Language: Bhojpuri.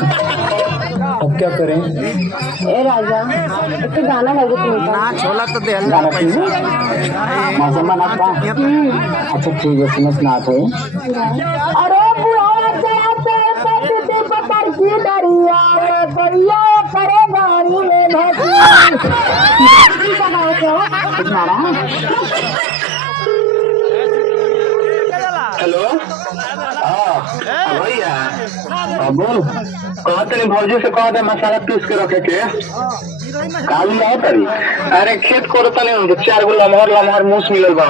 अब क्या करें? ए राजा एक गाना लगे ना छोला तो दे अच्छा ठीक है सुनो सुनाते अरे बुढ़ावा जाते पति पकड़ की दरिया दरिया करे गाड़ी में भसी गाओ क्या तुम्हारा हेलो हाँ भैया बोल कहते नहीं भौजी से कहते मसाला पीस के रखे के काली आओ तरी अरे खेत को रोता नहीं तो 4 गो लमहर लमहर मूस मिलल बा